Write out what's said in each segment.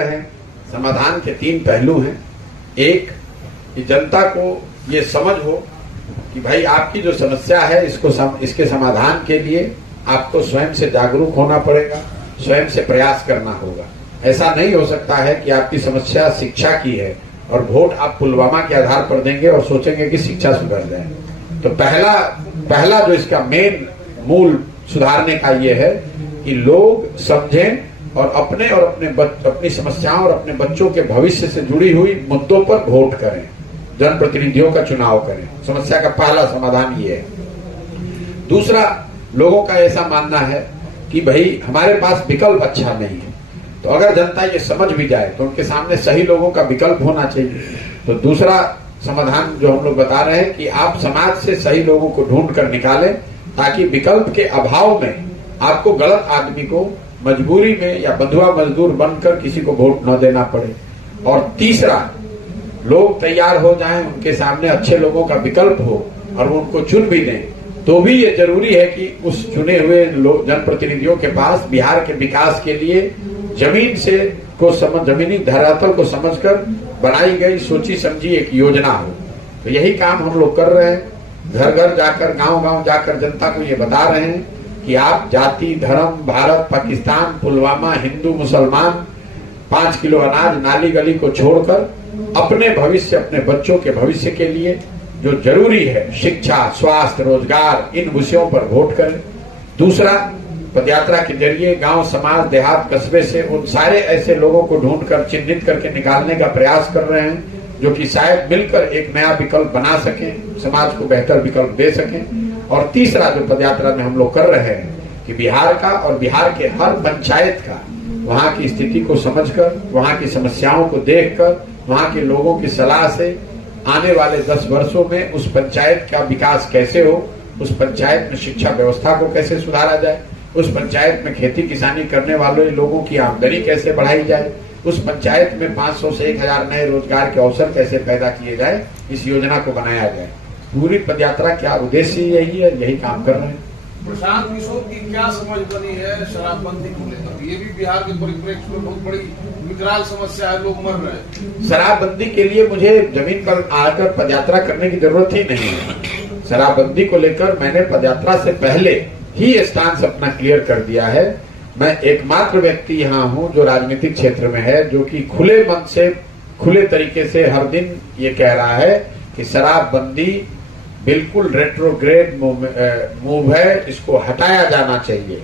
है। समाधान के तीन पहलू हैं। एक, कि जनता को ये समझ हो कि भाई आपकी जो समस्या है इसके समाधान के लिए आपको स्वयं से जागरूक होना पड़ेगा, स्वयं से प्रयास करना होगा। ऐसा नहीं हो सकता है कि आपकी समस्या शिक्षा की है और वोट आप पुलवामा के आधार पर देंगे और सोचेंगे कि शिक्षा सुधर जाए। तो पहला जो इसका मेन मूल सुधारने का ये है कि लोग समझें और अपनी समस्याओं और अपने बच्चों के भविष्य से जुड़ी हुई मुद्दों पर वोट करें, जनप्रतिनिधियों का चुनाव करें। समस्या का पहला समाधान ये है। दूसरा, लोगों का ऐसा मानना है कि भाई हमारे पास विकल्प अच्छा नहीं है। तो अगर जनता ये समझ भी जाए तो उनके सामने सही लोगों का विकल्प होना चाहिए। तो दूसरा समाधान जो हम लोग बता रहे हैं कि आप समाज से सही लोगों को ढूंढ कर निकालें, ताकि विकल्प के अभाव में आपको गलत आदमी को मजबूरी में या बंधुआ मजदूर बनकर किसी को वोट न देना पड़े। और तीसरा, लोग तैयार हो जाएं, उनके सामने अच्छे लोगों का विकल्प हो और वो उनको चुन भी दें। तो भी ये जरूरी है कि उस चुने हुए जनप्रतिनिधियों के पास बिहार के विकास के लिए जमीनी धरातल को समझकर बनाई गई सोची समझी एक योजना हो। तो यही काम हम लोग कर रहे हैं। घर घर जाकर, गांव गांव जाकर जनता को ये बता रहे हैं कि आप जाति, धर्म, भारत, पाकिस्तान, पुलवामा, हिंदू, मुसलमान, 5 किलो अनाज, नाली गली को छोड़कर अपने भविष्य, अपने बच्चों के भविष्य के लिए जो जरूरी है, शिक्षा, स्वास्थ्य, रोजगार, इन विषयों पर वोट करें। दूसरा, पदयात्रा के जरिए गांव, समाज, देहात, कस्बे से उन सारे ऐसे लोगों को ढूंढकर चिन्हित करके निकालने का प्रयास कर रहे हैं जो कि शायद मिलकर एक नया विकल्प बना सके, समाज को बेहतर विकल्प दे सके। और तीसरा जो पदयात्रा में हम लोग कर रहे हैं कि बिहार का और बिहार के हर पंचायत का वहां की स्थिति को समझकर, वहां की समस्याओं को देखकर, वहां के लोगों की सलाह से आने वाले 10 वर्षों में उस पंचायत का विकास कैसे हो, उस पंचायत में शिक्षा व्यवस्था को कैसे सुधारा जाए, उस पंचायत में खेती किसानी करने वाले लोगों की आमदनी कैसे बढ़ाई जाए, उस पंचायत में 500 से 1000 नए रोजगार के अवसर कैसे पैदा किए जाए, इस योजना को बनाया जाए। पूरी पदयात्रा का उद्देश्य यही है, यही काम कर रहे हैं। प्रशांत किशोर की क्या समझ बनी है शराबबंदी को लेकर? ये भी बिहार के परिप्रेक्ष्य में बहुत बड़ी विकराल समस्या है, लोग मर रहे हैं। शराबबंदी के लिए मुझे जमीन पर आकर पदयात्रा करने की जरूरत ही नहीं है। शराबबंदी को लेकर मैंने पदयात्रा से पहले ही स्टांस अपना क्लियर कर दिया है। मैं एकमात्र व्यक्ति यहाँ हूँ जो राजनीतिक क्षेत्र में है, जो कि खुले मन से, खुले तरीके से हर दिन ये कह रहा है कि शराबबंदी बिल्कुल रेट्रोग्रेड मूव है, इसको हटाया जाना चाहिए।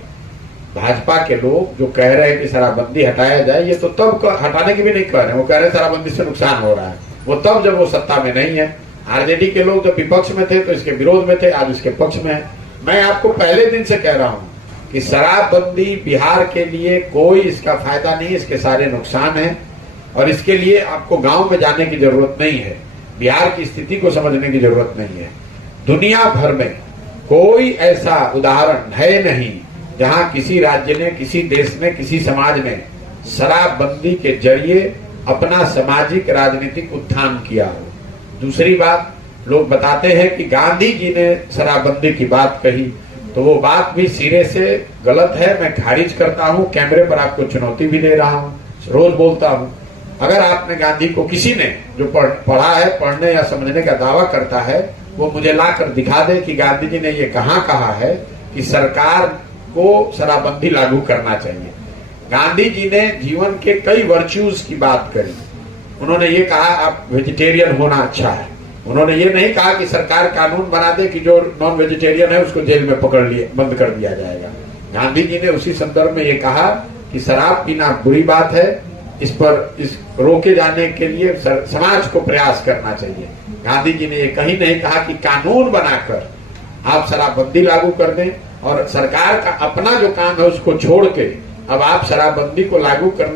भाजपा के लोग जो कह रहे हैं कि शराबबंदी हटाया जाए, ये तो तब हटाने की भी नहीं कह रहे हैं। वो कह रहे हैं शराबबंदी से नुकसान हो रहा है। वो तब जब वो सत्ता में नहीं है। आरजेडी के लोग जब विपक्ष में थे तो इसके विरोध में थे, आज इसके पक्ष में है। मैं आपको पहले दिन से कह रहा हूं कि शराबबंदी बिहार के लिए कोई इसका फायदा नहीं, इसके सारे नुकसान है। और इसके लिए आपको गांव में जाने की जरूरत नहीं है, बिहार की स्थिति को समझने की जरूरत नहीं है। दुनिया भर में कोई ऐसा उदाहरण है नहीं जहां किसी राज्य ने, किसी देश ने, किसी समाज ने शराबबंदी के जरिए अपना सामाजिक राजनीतिक उत्थान किया हो। दूसरी बात, लोग बताते हैं कि गांधी जी ने शराबबंदी की बात कही, तो वो बात भी सिरे से गलत है। मैं खारिज करता हूं, कैमरे पर आपको चुनौती भी दे रहा हूं, रोज बोलता हूं। अगर आपने गांधी को, किसी ने जो पढ़ा है, पढ़ने या समझने का दावा करता है, वो मुझे लाकर दिखा दे कि गांधी जी ने ये कहाँ कहा है कि सरकार को शराबबंदी लागू करना चाहिए। गांधी जी ने जीवन के कई वर्च्यूज की बात करी। उन्होंने ये कहा आप वेजिटेरियन होना अच्छा है। उन्होंने ये नहीं कहा कि सरकार कानून बना दे कि जो नॉन वेजिटेरियन है उसको जेल में पकड़ लिए बंद कर दिया जाएगा। गांधी जी ने उसी संदर्भ में ये कहा कि शराब पीना बुरी बात है, इस रोके जाने के लिए समाज को प्रयास करना चाहिए। गांधी जी ने ये कहीं नहीं कहा कि कानून बनाकर आप शराबबंदी लागू कर दें और सरकार का अपना जो काम है उसको छोड़ के अब आप शराबबंदी को लागू करने